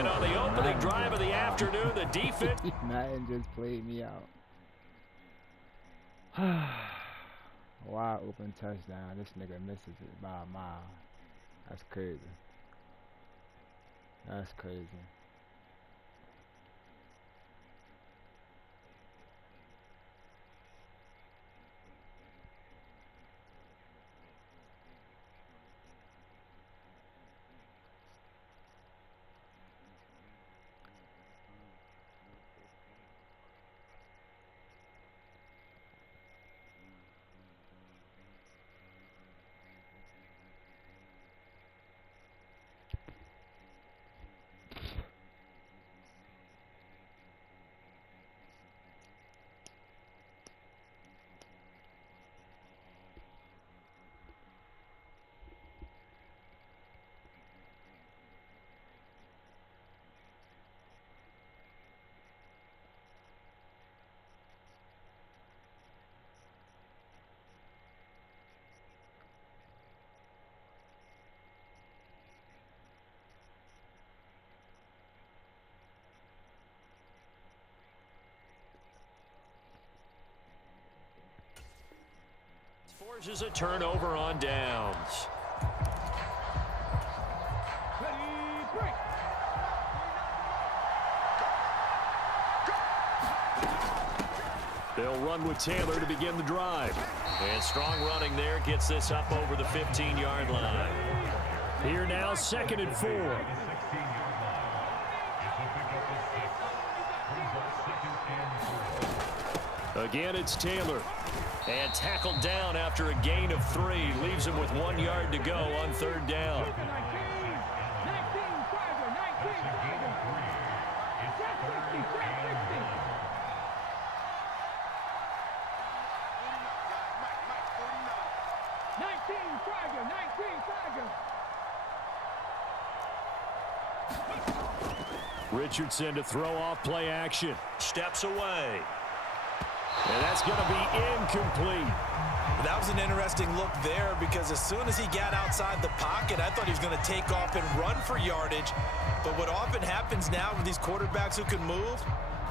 And on the opening drive of the afternoon, the defense. Madden just played me out. Wide open touchdown. This nigga misses it by a mile. That's crazy. That's crazy. Forces a turnover on downs. They'll run with Taylor to begin the drive. And strong running there gets this up over the 15-yard line. Here now, 2nd and 4. Again, it's Taylor. And tackled down after a gain of 3. Leaves him with 1 yard to go on 3rd down. Richardson to throw off play action. Steps away. And that's going to be incomplete. That was an interesting look there because as soon as he got outside the pocket, I thought he was going to take off and run for yardage. But what often happens now with these quarterbacks who can move,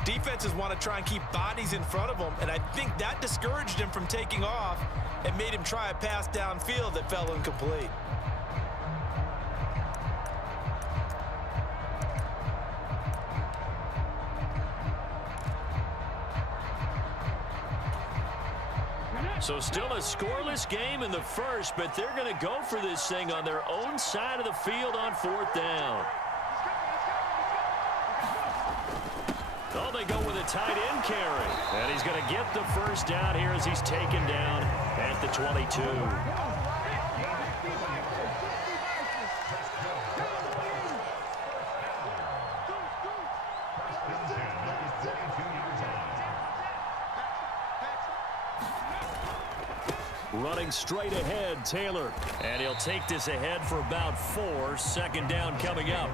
defenses want to try and keep bodies in front of them. And I think that discouraged him from taking off and made him try a pass downfield that fell incomplete. So still a scoreless game in the first, but they're going to go for this thing on their own side of the field on 4th down. Oh, they go with a tight end carry. And he's going to get the first down here as he's taken down at the 22. Running straight ahead, Taylor. And he'll take this ahead for about 4. 2nd down coming up.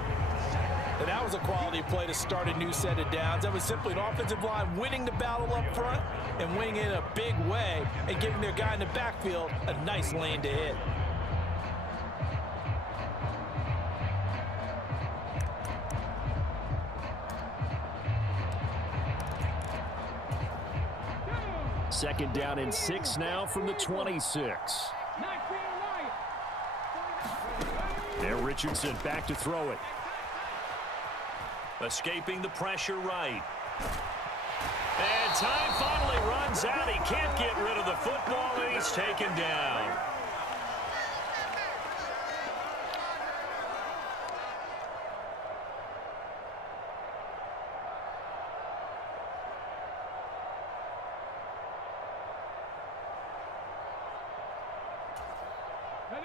And that was a quality play to start a new set of downs. That was simply an offensive line winning the battle up front and winning in a big way and giving their guy in the backfield a nice lane to hit. Second down and 6 now from the 26. There, Richardson back to throw it. Escaping the pressure right. And time finally runs out. He can't get rid of the football, and he's taken down.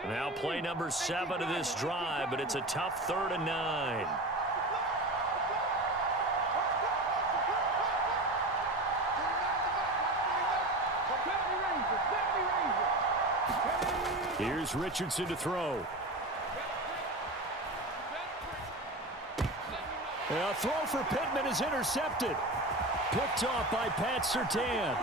Now play number 7 of this drive, but it's a tough 3rd and 9. Here's Richardson to throw. A throw for Pittman is intercepted. Picked off by Pat Surtain.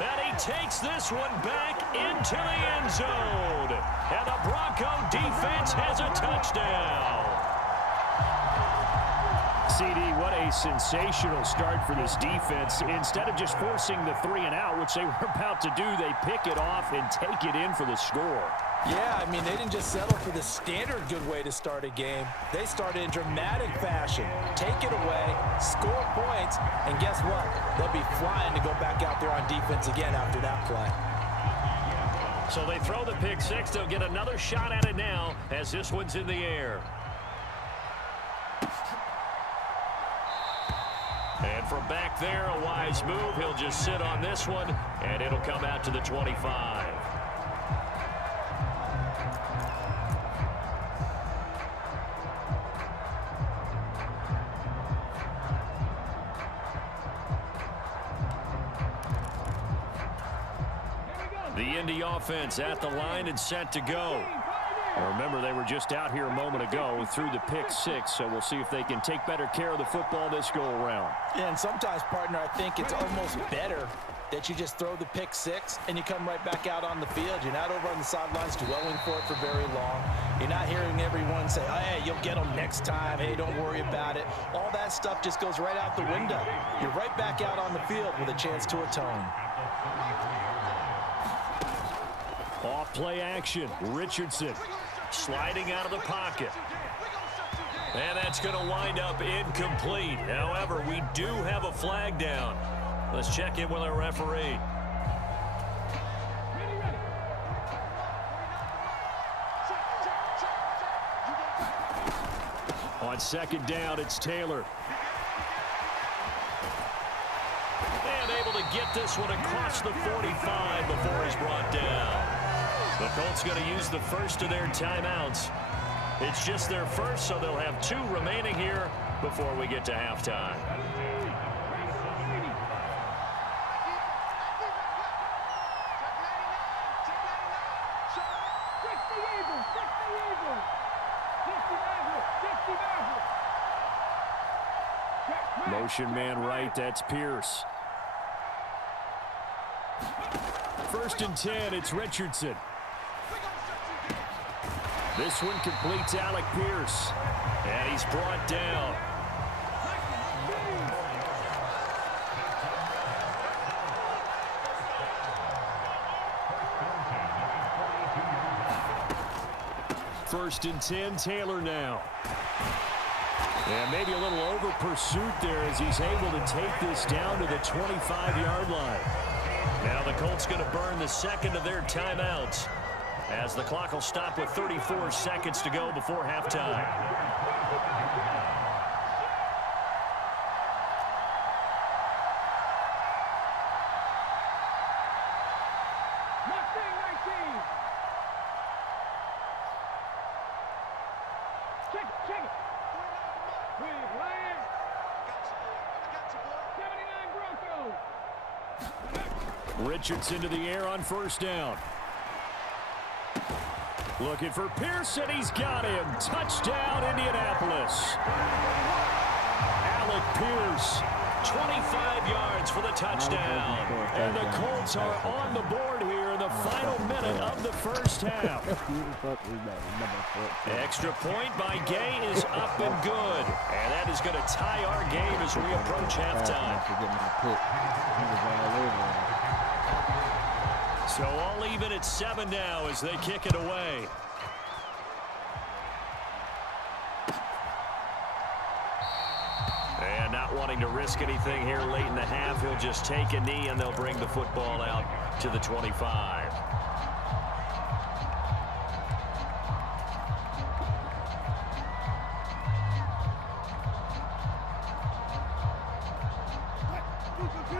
And he takes this one back into the end zone. And the Bronco defense has a touchdown. CD, what a sensational start for this defense. Instead of just forcing the 3 and out, which they were about to do, they pick it off and take it in for the score. Yeah, I mean, they didn't just settle for the standard good way to start a game. They started in dramatic fashion. Take it away, score points, and guess what? They'll be flying to go back out there on defense again after that play. So they throw the pick six. They'll get another shot at it now as this one's in the air. And from back there, a wise move. He'll just sit on this one, and it'll come out to the 25. The Indy offense at the line and set to go. Remember, they were just out here a moment ago through the pick six, so we'll see if they can take better care of the football this go-around. Yeah, and sometimes, partner, I think it's almost better that you just throw the pick six and you come right back out on the field. You're not over on the sidelines dwelling for it for very long. You're not hearing everyone say, oh, hey, you'll get them next time. Hey, don't worry about it. All that stuff just goes right out the window. You're right back out on the field with a chance to atone. Off play action. Richardson sliding out of the pocket. And that's going to wind up incomplete. However, we do have a flag down. Let's check in with our referee. On second down, it's Taylor. And able to get this one across the 45 before he's brought down. The Colts going to use the first of their timeouts. It's just their first, so they'll have 2 remaining here before we get to halftime. Motion man right, that's Pierce. First and 10, it's Richardson. This one completes Alec Pierce. And he's brought down. First and 10, Taylor now. And maybe a little over pursuit there as he's able to take this down to the 25-yard line. Now the Colts going to burn the second of their timeouts as the clock will stop with 34 seconds to go before halftime. Richardson to the air on first down. Looking for Pierce, and he's got him. Touchdown, Indianapolis. Alec Pierce, 25 yards for the touchdown. And the Colts are on the board here in the final minute of the first half. Extra point by Gay is up and good. And that is going to tie our game as we approach halftime. So all even at 7 now as they kick it away. And not wanting to risk anything here late in the half, he'll just take a knee and they'll bring the football out to the 25.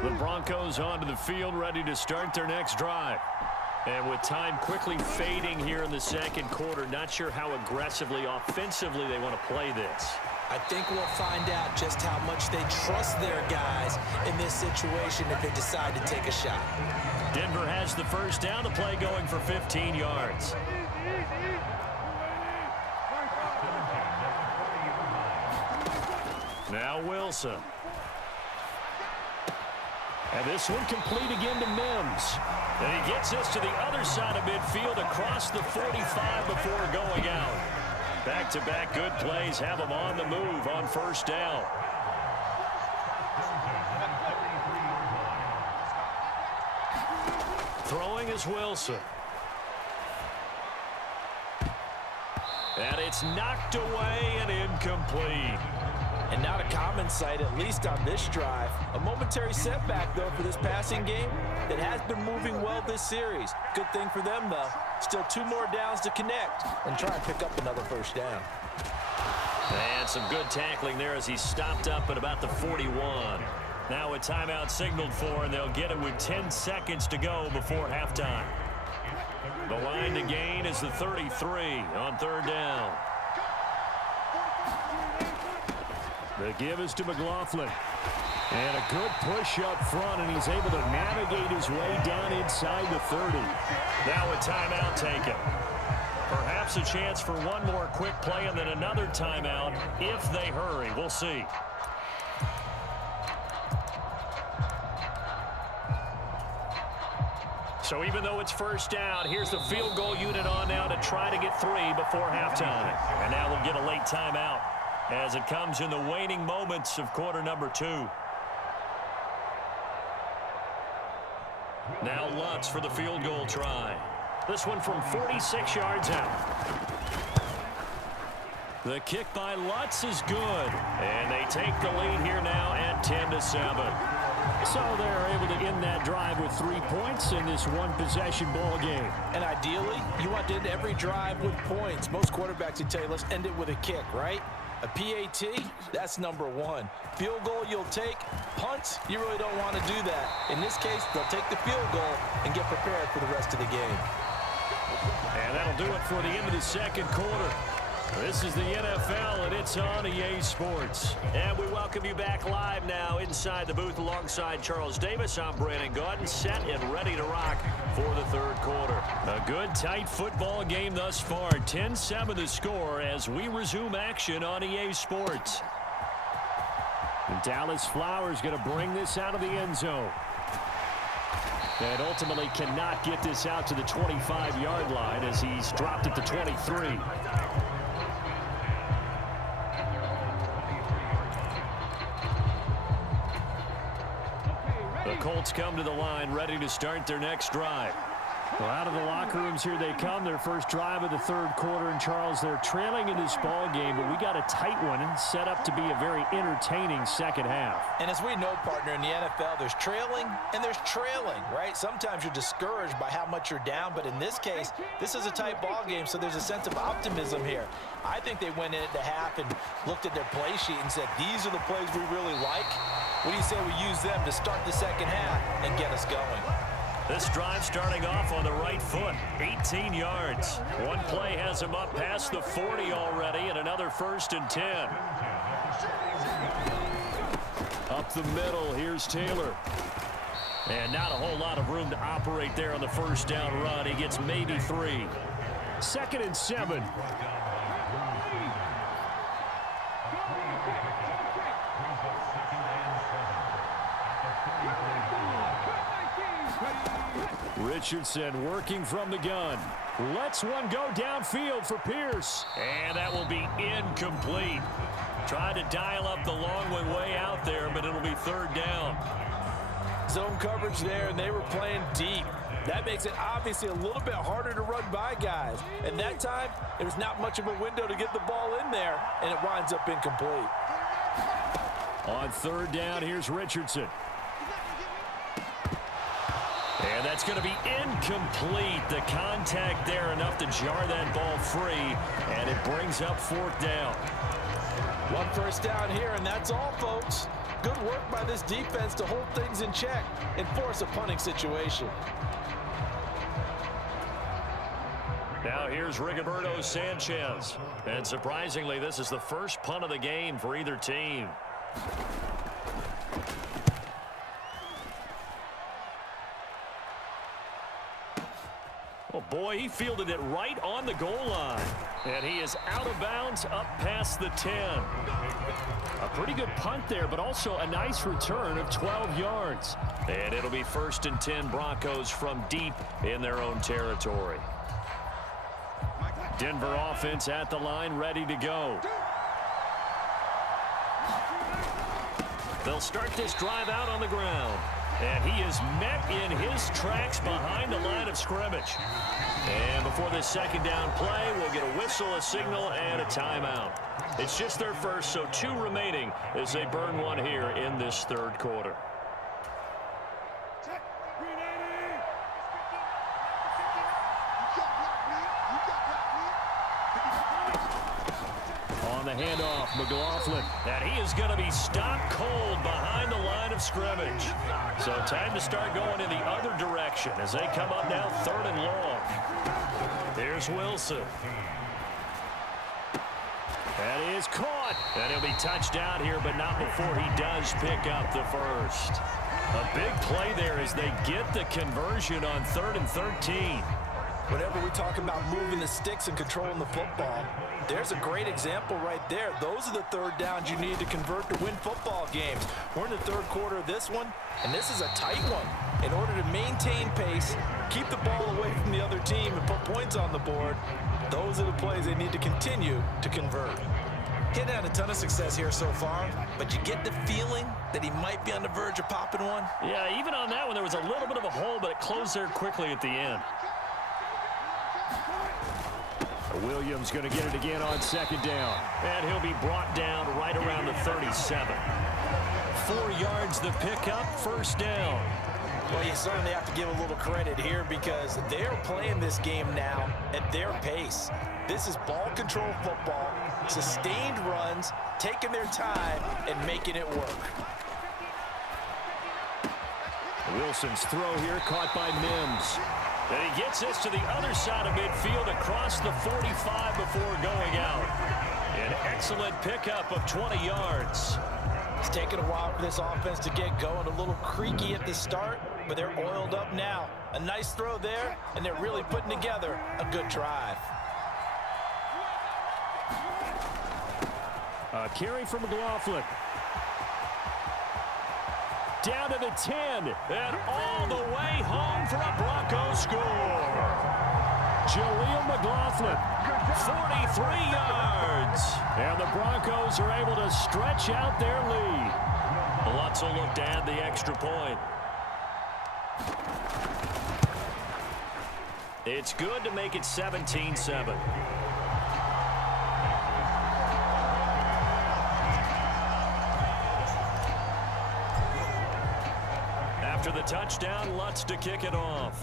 The Broncos onto the field, ready to start their next drive. And with time quickly fading here in the second quarter, not sure how aggressively, offensively they want to play this. I think we'll find out just how much they trust their guys in this situation if they decide to take a shot. Denver has the first down, the play going for 15 yards. Now Wilson. And this one complete again to Mims. And he gets us to the other side of midfield across the 45 before going out. Back-to-back good plays have them on the move on first down. Throwing is Wilson. And it's knocked away and incomplete. And not a common sight, at least on this drive. A momentary setback, though, for this passing game that has been moving well this series. Good thing for them, though. Still 2 more downs to connect and try and pick up another first down. And some good tackling there as he stopped up at about the 41. Now a timeout signaled for, and they'll get it with 10 seconds to go before halftime. The line to gain is the 33 on third down. The give is to McLaughlin. And a good push up front, and he's able to navigate his way down inside the 30. Now a timeout taken. Perhaps a chance for one more quick play and then another timeout if they hurry. We'll see. So even though it's first down, here's the field goal unit on now to try to get 3 before halftime. And now we'll get a late timeout as it comes in the waning moments of quarter number 2. Now Lutz for the field goal try. This one from 46 yards out. The kick by Lutz is good. And they take the lead here now at 10-7. So they're able to end that drive with 3 points in this one-possession ball game. And ideally, you want to end every drive with points. Most quarterbacks would tell you, let's end it with a kick, right? A PAT, that's number 1. Field goal you'll take. Punts, you really don't want to do that. In this case, they'll take the field goal and get prepared for the rest of the game. And that'll do it for the end of the second quarter. This is the NFL, and it's on EA Sports. And we welcome you back live now inside the booth alongside Charles Davis. I'm Brandon Gaudin, set and ready to rock for the third quarter. A good, tight football game thus far. 10-7 the score as we resume action on EA Sports. And Dallas Flowers going to bring this out of the end zone. And ultimately cannot get this out to the 25-yard line as he's dropped at the 23. The Colts come to the line ready to start their next drive. Well, out of the locker rooms here they come. Their first drive of the third quarter. And Charles, they're trailing in this ball game, but we got a tight one and set up to be a very entertaining second half. And as we know, partner, in the NFL, there's trailing and there's trailing, right? Sometimes you're discouraged by how much you're down, but in this case, this is a tight ball game, so there's a sense of optimism here. I think they went into half and looked at their play sheet and said, these are the plays we really like. What do you say we use them to start the second half and get us going? This drive starting off on the right foot, 18 yards. One play has him up past the 40 already, and another 1st and 10. Up the middle, here's Taylor. And not a whole lot of room to operate there on the first down run. He gets maybe 3. 2nd and 7. Richardson working from the gun. Lets one go downfield for Pierce. And that will be incomplete. Tried to dial up the long one way out there, but it'll be 3rd down. Zone coverage there, and they were playing deep. That makes it obviously a little bit harder to run by guys. And that time, there was not much of a window to get the ball in there, and it winds up incomplete. On 3rd down, here's Richardson. And that's going to be incomplete. The contact there enough to jar that ball free, and it brings up 4th down. 1 first down here, and that's all, folks. Good work by this defense to hold things in check and force a punting situation. Now here's Rigoberto Sanchez. And surprisingly, this is the first punt of the game for either team. Oh, boy, he fielded it right on the goal line. And he is out of bounds up past the 10. A pretty good punt there, but also a nice return of 12 yards. And it'll be 1st and 10 Broncos from deep in their own territory. Denver offense at the line, ready to go. They'll start this drive out on the ground. And he is met in his tracks behind the line of scrimmage. And before this second down play, we'll get a whistle, a signal, and a timeout. It's just their first, so 2 remaining as they burn one here in this third quarter. On the handoff, McLaughlin. And he is going to be stopped cold behind the line of scrimmage. So time to start going in the other direction as they come up now 3rd and long. Here's Wilson. That is caught. And he'll be touched down here, but not before he does pick up the first. A big play there as they get the conversion on 3rd and 13. Whenever we talk about moving the sticks and controlling the football, there's a great example right there. Those are the third downs you need to convert to win football games. We're in the third quarter of this one, and this is a tight one. In order to maintain pace, keep the ball away from the other team, and put points on the board, those are the plays they need to continue to convert. He's had a ton of success here so far, but you get the feeling that he might be on the verge of popping one. Yeah, even on that one, there was a little bit of a hole, but it closed there quickly at the end. Williams going to get it again on second down. And he'll be brought down right around the 37. 4 yards the pickup, first down. Well, you certainly have to give a little credit here because they're playing this game now at their pace. This is ball control football, sustained runs, taking their time, and making it work. Wilson's throw here caught by Mims. And he gets this to the other side of midfield across the 45 before going out. An excellent pickup of 20 yards. It's taken a while for this offense to get going. A little creaky at the start, but they're oiled up now. A nice throw there, and they're really putting together a good drive. A carry from McLaughlin. Down to the 10, and all the way home for a Bronco score. Jaleel McLaughlin, 43 yards. And the Broncos are able to stretch out their lead. Lutz will look to add the extra point. It's good to make it 17-7. After the touchdown, Lutz to kick it off.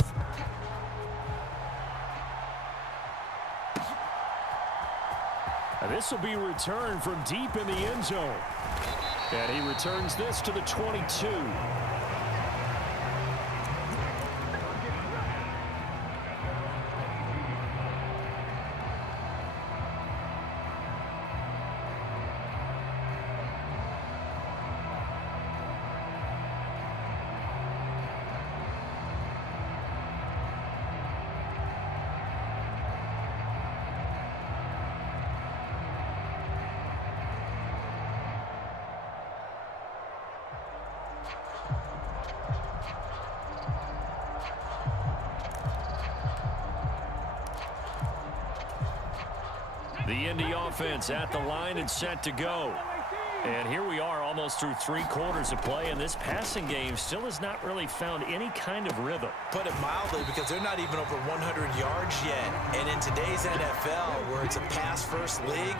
And this will be returned from deep in the end zone. And he returns this to the 22. The Indy offense at the line and set to go. And here we are almost through 3 quarters of play, and this passing game still has not really found any kind of rhythm. Put it mildly, because they're not even over 100 yards yet. And in today's NFL, where it's a pass-first league,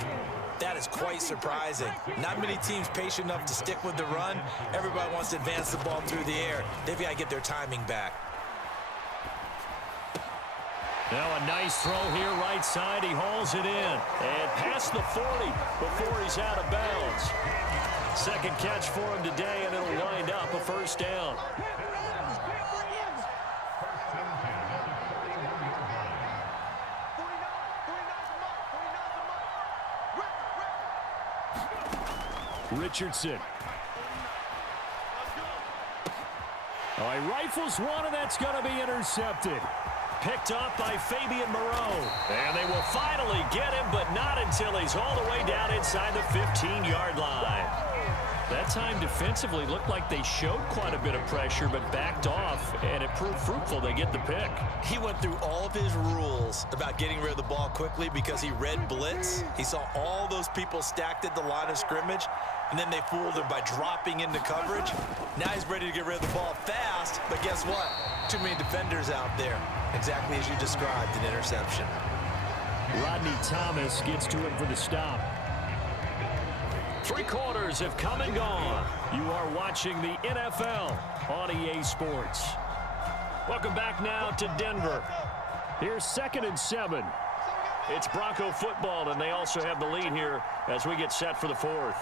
that is quite surprising. Not many teams patient enough to stick with the run. Everybody wants to advance the ball through the air. They've got to get their timing back. Now a nice throw here right side. He hauls it in. And past the 40 before he's out of bounds. Second catch for him today, and it'll wind up a first down. Richardson. Oh, he rifles one, and that's going to be intercepted. Picked up by Fabian Moreau. And they will finally get him, but not until he's all the way down inside the 15-yard line. That time defensively looked like they showed quite a bit of pressure but backed off, and it proved fruitful. They get the pick. He went through all of his rules about getting rid of the ball quickly because he read blitz. He saw all those people stacked at the line of scrimmage, and then they fooled him by dropping into coverage. Now he's ready to get rid of the ball fast, but guess what? Too many defenders out there. Exactly as you described, an interception. Rodney Thomas gets to him for the stop. 3 quarters have come and gone. You are watching the NFL on EA Sports. Welcome back now to Denver. Here's 2nd and 7. It's Bronco football, and they also have the lead here as we get set for the 4th.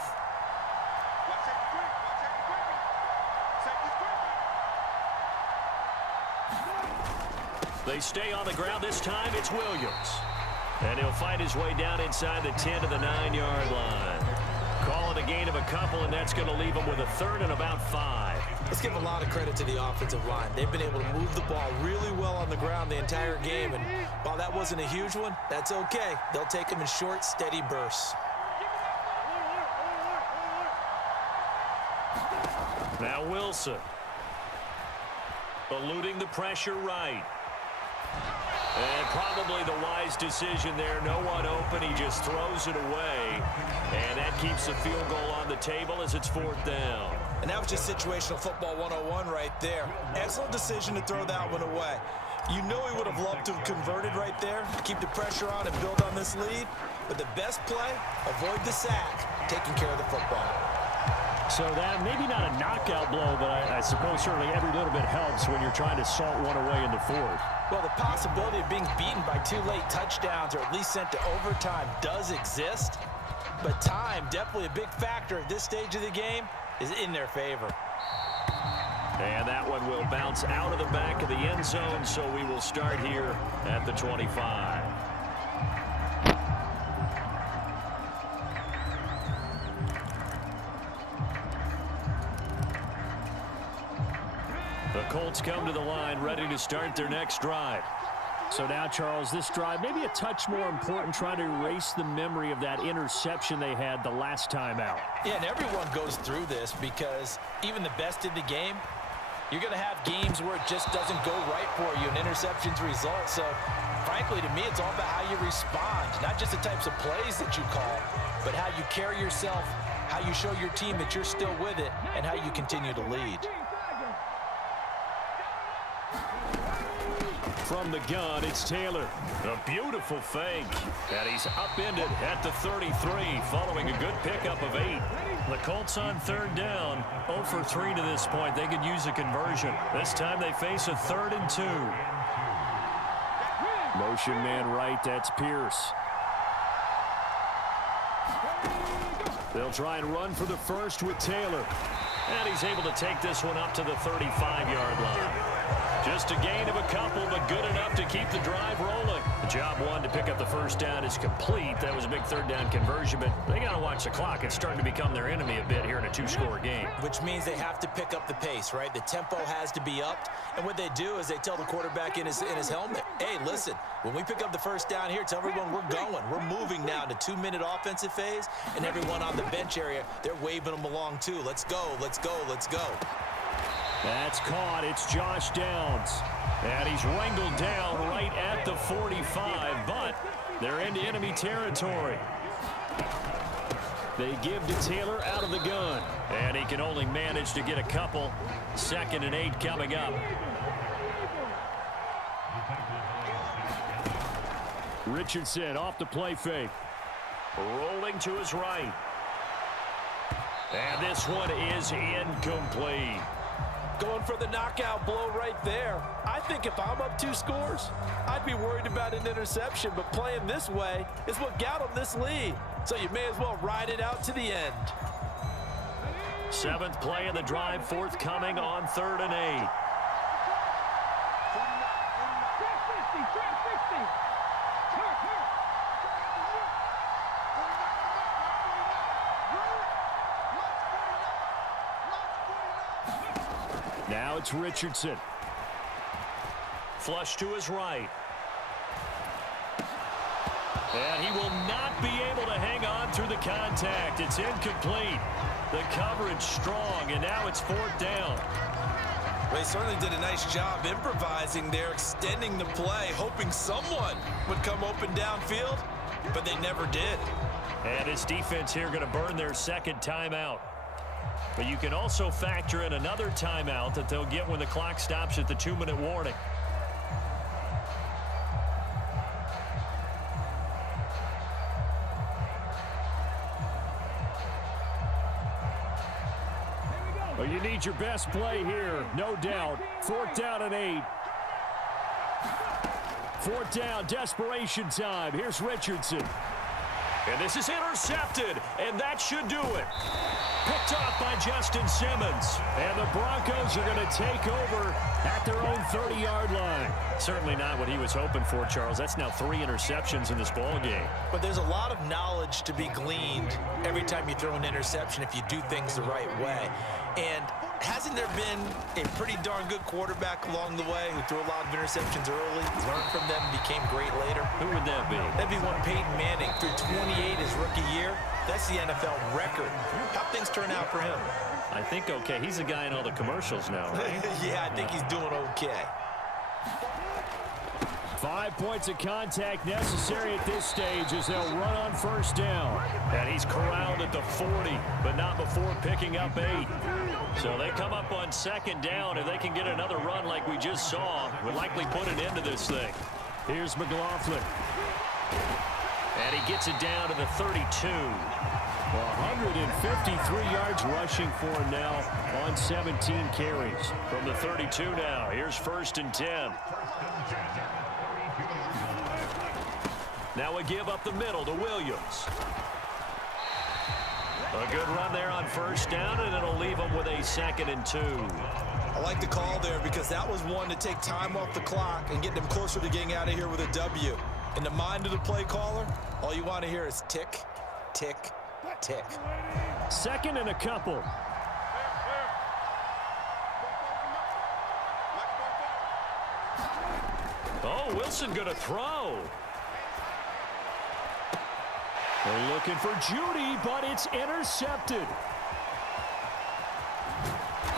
They stay on the ground. This time it's Williams. And he'll find his way down inside the 10 to the 9-yard line. Call it a gain of a couple, and that's going to leave them with a 3rd and about 5. Let's give a lot of credit to the offensive line. They've been able to move the ball really well on the ground the entire game, and while that wasn't a huge one, that's okay. They'll take them in short, steady bursts. Now Wilson. Eluding the pressure right. And probably the wise decision there. No one open. He just throws it away. And that keeps the field goal on the table as it's 4th down. And that was just situational football 101 right there. Excellent decision to throw that one away. You know he would have loved to have converted right there, keep the pressure on and build on this lead. But the best play, avoid the sack, taking care of the football. So that maybe not a knockout blow, but I suppose certainly every little bit helps when you're trying to salt one away in the 4th. Well, the possibility of being beaten by 2 late touchdowns or at least sent to overtime does exist. But time, definitely a big factor at this stage of the game, is in their favor. And that one will bounce out of the back of the end zone, so we will start here at the 25. The Colts come to the line ready to start their next drive. So now, Charles, this drive maybe a touch more important, trying to erase the memory of that interception they had the last time out. Yeah, and everyone goes through this because even the best in the game, you're going to have games where it just doesn't go right for you, and interceptions result. So, frankly, to me, it's all about how you respond, not just the types of plays that you call, but how you carry yourself, how you show your team that you're still with it, and how you continue to lead. From the gun, it's Taylor. A beautiful fake. And he's upended at the 33, following a good pickup of 8. The Colts on 3rd down. 0 for 3 to this point. They could use a conversion. This time they face a 3rd and 2. Motion man right, that's Pierce. They'll try and run for the first with Taylor. And he's able to take this one up to the 35-yard line. Just a gain of a couple, but good enough to keep the drive rolling. The job one to pick up the first down is complete. That was a big 3rd down conversion, but they got to watch the clock. It's starting to become their enemy a bit here in a 2-score game. Which means they have to pick up the pace, right? The tempo has to be upped. And what they do is they tell the quarterback in his helmet, hey, listen, when we pick up the first down here, tell everyone we're going. We're moving now to 2-minute offensive phase, and everyone on the bench area, they're waving them along too. Let's go, let's go, let's go. That's caught. It's Josh Downs. And he's wrangled down right at the 45, but they're into enemy territory. They give to Taylor out of the gun, and he can only manage to get a couple. 2nd and 8 coming up. Richardson off the play fake. Rolling to his right. And this one is incomplete. Going for the knockout blow right there. I think if I'm up 2 scores, I'd be worried about an interception, but playing this way is what got them this lead. So you may as well ride it out to the end. 7th play in the drive, forthcoming on 3rd and 8. Now it's Richardson. Flush to his right. And he will not be able to hang on through the contact. It's incomplete. The coverage strong, and now it's 4th down. They certainly did a nice job improvising there, extending the play, hoping someone would come open downfield, but they never did. And his defense here going to burn their second timeout. But you can also factor in another timeout that they'll get when the clock stops at the 2-minute warning. Well, you need your best play here, no doubt. 4th down and 8. 4th down, desperation time. Here's Richardson. And this is intercepted, and that should do it. Picked off by Justin Simmons. And the Broncos are going to take over at their own 30-yard line. Certainly not what he was hoping for, Charles. That's now 3 interceptions in this ball game. But there's a lot of knowledge to be gleaned every time you throw an interception if you do things the right way. And hasn't there been a pretty darn good quarterback along the way who threw a lot of interceptions early, learned from them, became great later? Who would that be? That'd be one Peyton Manning. Threw 28 his rookie year. That's the NFL record. How'd things turn out for him? I think okay. He's the guy in all the commercials now, right? Yeah, I think he's doing okay. 5 points of contact necessary at this stage as they'll run on 1st down. And he's corralled at the 40, but not before picking up 8. So they come up on 2nd down. If they can get another run like we just saw, would likely put an end to this thing. Here's McLaughlin. And he gets it down to the 32. 153 yards rushing for him now on 17 carries. From the 32 now, here's 1st and 10. Now we give up the middle to Williams. A good run there on 1st down, and it'll leave them with a 2nd and 2. I like the call there because that was one to take time off the clock and get them closer to getting out of here with a W. In the mind of the play caller, all you want to hear is tick, tick, tick. 2nd and a couple. Oh, Wilson going to throw. They're looking for Judy, but it's intercepted.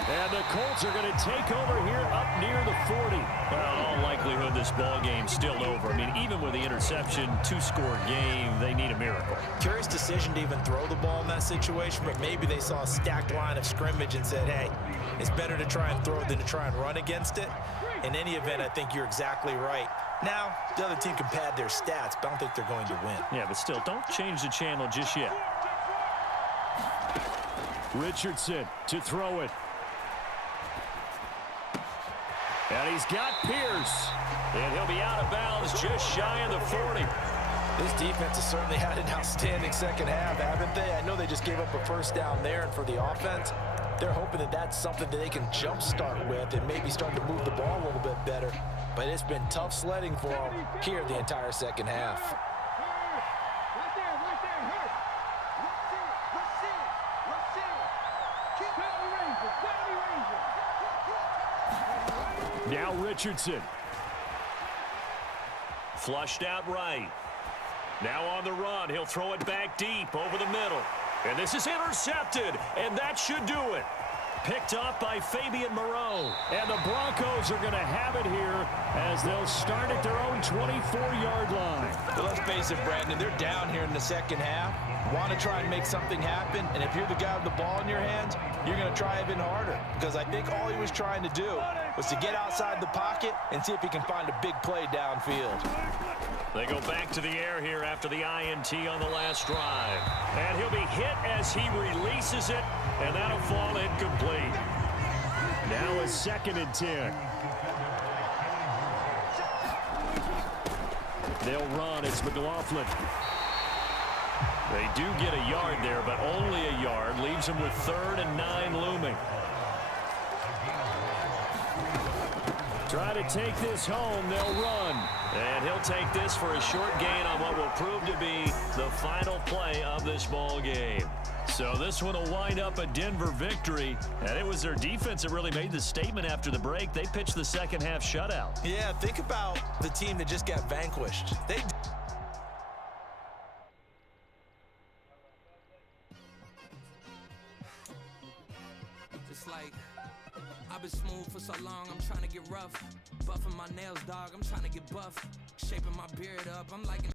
And the Colts are going to take over here up near the 40. Well, in all likelihood, this ball game's still over. I mean, even with the interception, 2-score game, they need a miracle. Curious decision to even throw the ball in that situation, but maybe they saw a stacked line of scrimmage and said, hey, it's better to try and throw than to try and run against it. In any event, I think you're exactly right. Now, the other team can pad their stats, but I don't think they're going to win. Yeah, but still, don't change the channel just yet. Richardson to throw it. And he's got Pierce. And he'll be out of bounds just shy of the 40. This defense has certainly had an outstanding second half, haven't they? I know they just gave up a 1st down there, and for the offense, they're hoping that that's something that they can jumpstart with and maybe start to move the ball a little bit better. But it's been tough sledding for them here the entire second half. Now Richardson. Flushed out right. Now on the run. He'll throw it back deep over the middle. And this is intercepted, and that should do it. Picked off by Fabian Moreau. And the Broncos are going to have it here as they'll start at their own 24-yard line. But let's face it, Brandon, they're down here in the second half. Want to try and make something happen, and if you're the guy with the ball in your hands, you're going to try even harder. Because I think all he was trying to do was to get outside the pocket and see if he can find a big play downfield. They go back to the air here after the INT on the last drive. And he'll be hit as he releases it, and that'll fall incomplete. Now a 2nd and 10. They'll run. It's McLaughlin. They do get a yard there, but only a yard. Leaves them with 3rd and 9 looming. Try to take this home. They'll run. And he'll take this for a short gain on what will prove to be the final play of this ball game. So this one will wind up a Denver victory. And it was their defense that really made the statement after the break. They pitched the second half shutout. Yeah, think about the team that just got vanquished. They I've been smooth for so long, I'm trying to get rough. Buffing my nails, dog, I'm trying to get buff. Shaping my beard up, I'm like